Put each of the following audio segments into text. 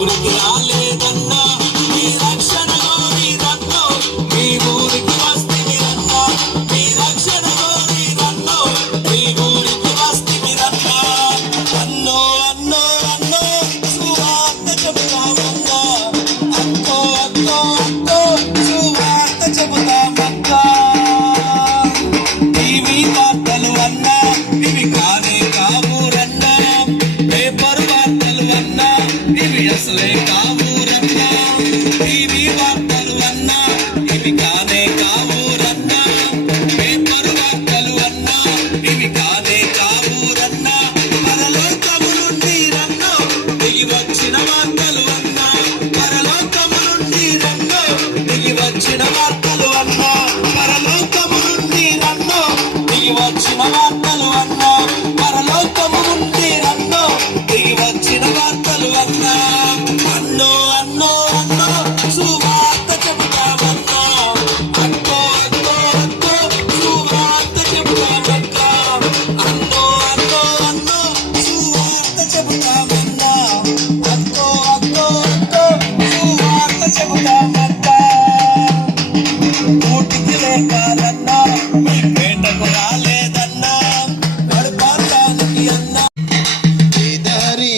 ఊరికి రాలేదన్నా మీ రక్షణ కోరిదన్నో మీ ఊరికి వస్తివిరన్నా మీ రక్షణ కోరిదన్నో మీ ఊరికి వస్తివిరన్నా అన్నో అన్నో అన్నో సువార్త చెబుతామన్నా అక్కో అక్కో అక్కో సువార్త చెబుతామన్నా. టీవీ వార్తలు అన్నా ఇవి కానే కావురన్నా. పేపర్ ఇవి అసలే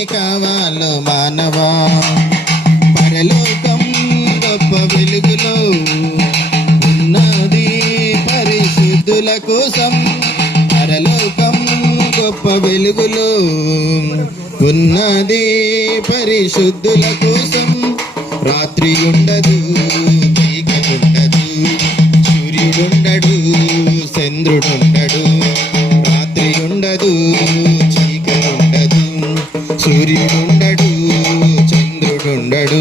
కావాలో మానవా? పరలోకం గొప్ప వెలుగులో ఉన్నది పరిశుద్ధుల కోసం. గొప్ప వెలుగులో ఉన్నది పరిశుద్ధుల కోసం. రాత్రి ఉండదు చీకటుండదు సూర్యుడుండడు చంద్రుడుండడు రాత్రి ఉండదు చీకటుండదు సూర్యుడుండడు చంద్రుడుండడు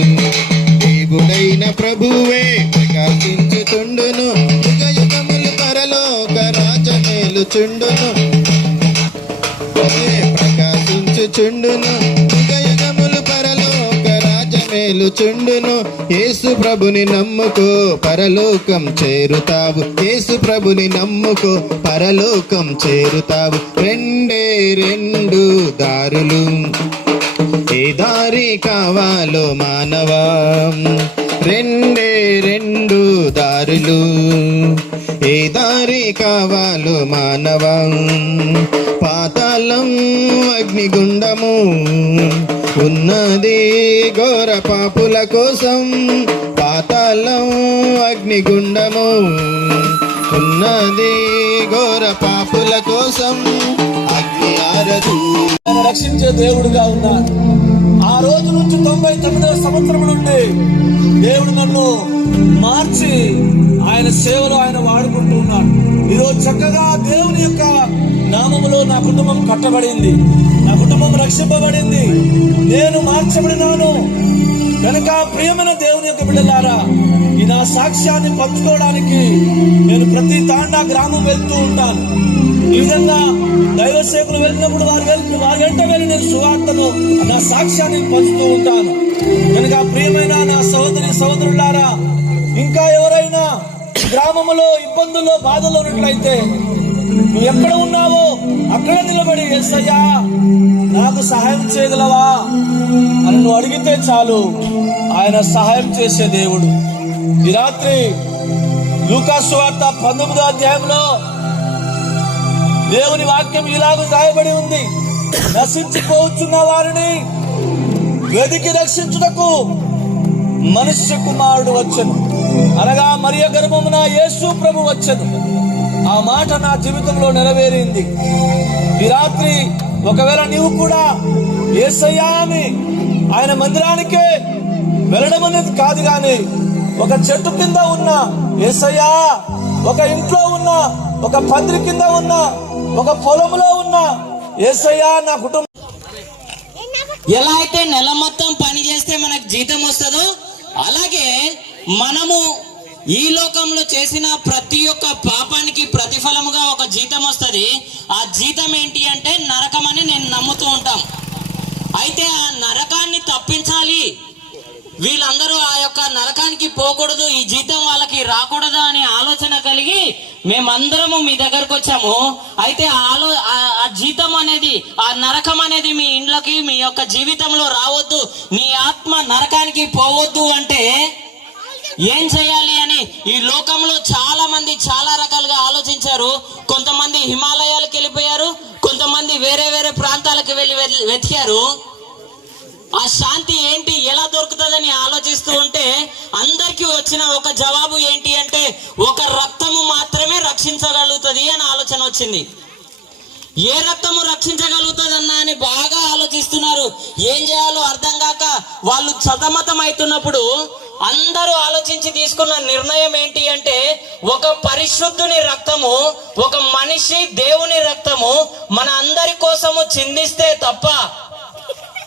దేవుడైన ప్రభువే ప్రకాశించుతుండును యుగ యుగములు పరలోక రాజమేలుచుండును ప్రకాశించుచుండును చుండును. యుగములు పరలోక రాజమేలుచుండును యేసు ప్రభుని నమ్ముకో పరలోకం చేరుతావు. యేసు ప్రభుని నమ్ముకో పరలోకం చేరుతావు. రెండే రెండు దారులు. ఏ దారి కావాలో మానవా. రెండే రెండు దారులు. ఏ దారి కావాలో మానవా. పాతాళం అగ్నిగుండము. ఉన్నది ఘోర పాపుల కోసం పాతాళం అగ్నిగుండము. ఉన్నది ఘోర పాపుల కోసం అగ్ని ఆరదు రక్షించే దేవుడుగా ఉన్నాడు. ఆ రోజు నుంచి తొంభై తొమ్మిదవ సంవత్సరం నుండి దేవుడు నన్ను మార్చి ఆయన సేవలో ఆయన వాడుకుంటూ ఉన్నాడు. ఈరోజు చక్కగా దేవుని యొక్క నామములో నా కుటుంబం కట్టబడింది. నా కుటుంబం రక్షింపబడింది. నేను మార్చబడినాను. కనుక ప్రియమైన దేవుని యొక్క బిడ్డలారా ఈ నా సాక్ష్యాన్ని పంచుకోవడానికి నేను ప్రతి తాండా గ్రామం వెళ్తూ ఉంటాను. ఈ విధంగా దైవ సేవకులు వెళ్ళినప్పుడు వారు వెళ్ళి వారి వెంట వెళ్ళి నేను సువార్తను నా సాక్ష్యాన్ని పంచుతూ ఉంటాను. కనుక ప్రియమైన నా సహోదరి సహోదరులారా ఇంకా ఎవరైనా గ్రామములో ఇబ్బందుల్లో బాధలో ఉన్నట్లయితే నువ్వు ఎక్కడ ఉన్నావో అక్కడ నిలబడి ఎస్సయ్యా నాకు సహాయం చేయగలవా? అని నువ్వు అడిగితే చాలు ఆయన సహాయం చేసే దేవుడు. ఈ రాత్రి లూకాసు వార్త పంతొమ్మిదో అధ్యాయంలో దేవుని వాక్యం ఇలాగ రాయబడి ఉంది. నశించిపోతున్న వారిని వెదికి రక్షించుటకు మనుష్య కుమారుడు వచ్చను. అనగా మరియ గర్భమున యేసు ప్రభు వచ్చను. ఆ మాట నా జీవితంలో నెరవేరింది. ఈ రాత్రి ఒకవేళ నీవు కూడా ఏసయ్యామి అని ఆయన మందిరానికే వెళ్ళడం అనేది కాదు గాని ఒక చెట్టు కింద ఉన్న ఏసయ్యా ఒక ఇంట్లో ఉన్న ఒక పందిరి కింద ఉన్న ఒక పొలంలో ఉన్న ఏసయ్యా నా కుటుంబం ఎలా అయితే నెల మొత్తం పని చేస్తే మనకు జీతం వస్తుందో అలాగే మనము ఈ లోకంలో చేసిన ప్రతి ఒక్క పాపానికి ప్రతిఫలముగా ఒక జీతం వస్తుంది. ఆ జీతం ఏంటి అంటే నరకమని నేను నమ్ముతూ ఉంటాం. అయితే ఆ నరకాన్ని తప్పించాలి. వీళ్ళందరూ ఆ యొక్క నరకానికి పోకూడదు ఈ జీతం వాళ్ళకి రాకూడదు అనే ఆలోచన కలిగి మేమందరము మీ దగ్గరకు వచ్చాము. అయితే ఆలో ఆ- ఆ జీతం అనేది ఆ నరకం అనేది మీ ఇండ్లకి మీ యొక్క జీవితంలో రావద్దు. మీ ఆత్మ నరకానికి పోవద్దు అంటే ఏం చేయాలి అని ఈ లోకంలో చాలా మంది చాలా రకాలుగా ఆలోచించారు. కొంతమంది హిమాలయాలకు వెళ్ళిపోయారు. కొంతమంది వేరే వేరే ప్రాంతాలకు వెళ్ళి వెతికారు. ఆ శాంతి ఏంటి? ఎలా దొరుకుతుందని ఆలోచిస్తూ ఉంటే అందరికీ వచ్చిన ఒక జవాబు ఏంటి అంటే ఒక రక్తము మాత్రమే రక్షించగలుగుతుంది అని ఆలోచన వచ్చింది. ఏ రక్తము రక్షించగలుగుతుందన్నా అని బాగా ఆలోచిస్తున్నారు. ఏం చేయాలో అర్థం కాక వాళ్ళు సతమతం అవుతున్నప్పుడు అందరూ ఆలోచించి తీసుకున్న నిర్ణయం ఏంటి అంటే ఒక పరిశుద్ధుని రక్తము ఒక మనిషి దేవుని రక్తము మన అందరి కోసము చిందిస్తే తప్ప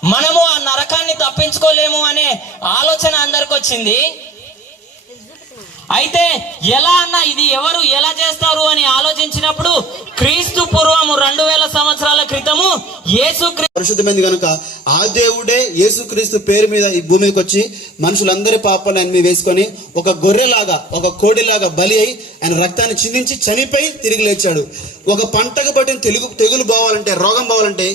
మనము ఆ నరకాన్ని తప్పించుకోలేము అనే ఆలోచన అందరికి వచ్చింది అయితే ఎలా అన్న ఇది ఎవరు ఎలా చేస్తారు అని ఆలోచించినప్పుడు క్రీస్తు పూర్వము రెండు వేల సంవత్సరాల క్రితము యేసు పరిశుద్ధమైంది కనుక ఆ దేవుడే యేసుక్రీస్తు పేరు మీద ఈ భూమికి వచ్చి మనుషులందరి పాపాలను ఆయన మీద వేసుకొని ఒక గొర్రెలాగా ఒక కోడిలాగా బలి అయి ఆయన రక్తాన్ని చిందించి చనిపోయి తిరిగి లేచాడు. ఒక పంటకు పట్టిన తెలుగు తెగులు పోవాలంటే రోగం పోవాలంటే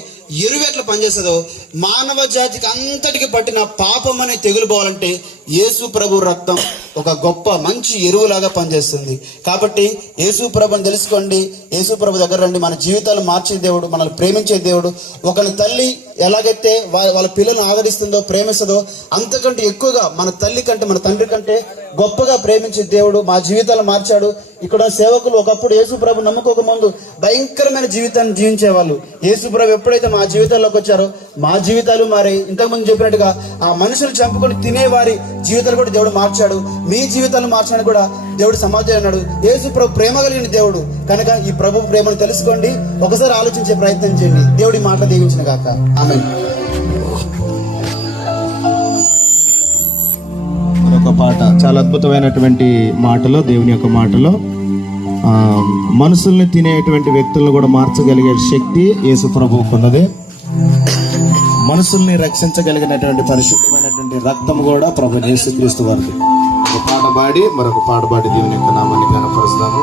ఎరువు ఎట్లా పనిచేస్తుందో మానవ జాతికి అంతటికి పట్టిన పాపం అనే తెగులు పోవాలంటే యేసు ప్రభు రక్తం. ఒక గొప్ప మంచి ఎరువులాగా పనిచేస్తుంది. కాబట్టి యేసు ప్రభుని తెలుసుకోండి. యేసు ప్రభు దగ్గర రండి. మన జీవితాలు మార్చే దేవుడు మనల్ని ప్రేమించే దేవుడు. ఒకని తల్లి ఎలాగైతే వాళ్ళ పిల్లలను ఆదరిస్తుందో ప్రేమిస్తుందో అంతకంటే ఎక్కువగా మన తల్లి కంటే మన తండ్రి కంటే గొప్పగా ప్రేమించే దేవుడు మా జీవితాలు మార్చాడు. ఇక్కడ సేవకులు ఒకప్పుడు యేసు ప్రభు నమ్ముకోక ముందు భయంకరమైన జీవితాన్ని జీవించేవాళ్ళు. యేసు ప్రభు ఎప్పుడైతే మా జీవితాల్లోకి వచ్చారో మా జీవితాలు మారాయి ఇంతకుముందు చెప్పినట్టుగా ఆ మనుషులు చంపుకొని తినేవారి జీవితాలు కూడా దేవుడు మార్చాడు. మీ జీవితాలు మార్చడానికి కూడా దేవుడు సమాజం అన్నాడు. యేసు ప్రభు ప్రేమ కలిగిన దేవుడు. కనుక ఈ ప్రభు ప్రేమను తెలుసుకోండి. ఒకసారి ఆలోచించే ప్రయత్నం చేయండి. దేవుడి మాట దీవించిన కాక ఆమె మరొక పాట. చాలా అద్భుతమైనటువంటి మాటలో దేవుని యొక్క మాటలో మనుషుల్ని తినేటువంటి వ్యక్తులను కూడా మార్చగలిగే శక్తి యేసు ప్రభువుకు మనసుల్ని రక్షించగలిగినటువంటి పరిశుద్ధమైనటువంటి రక్తం కూడా ప్రభు యేసుక్రీస్తు వారికి ఒక పాట పాడి మరొక పాట పాడి దేవుని యొక్క నామాన్ని కనపరుస్తాము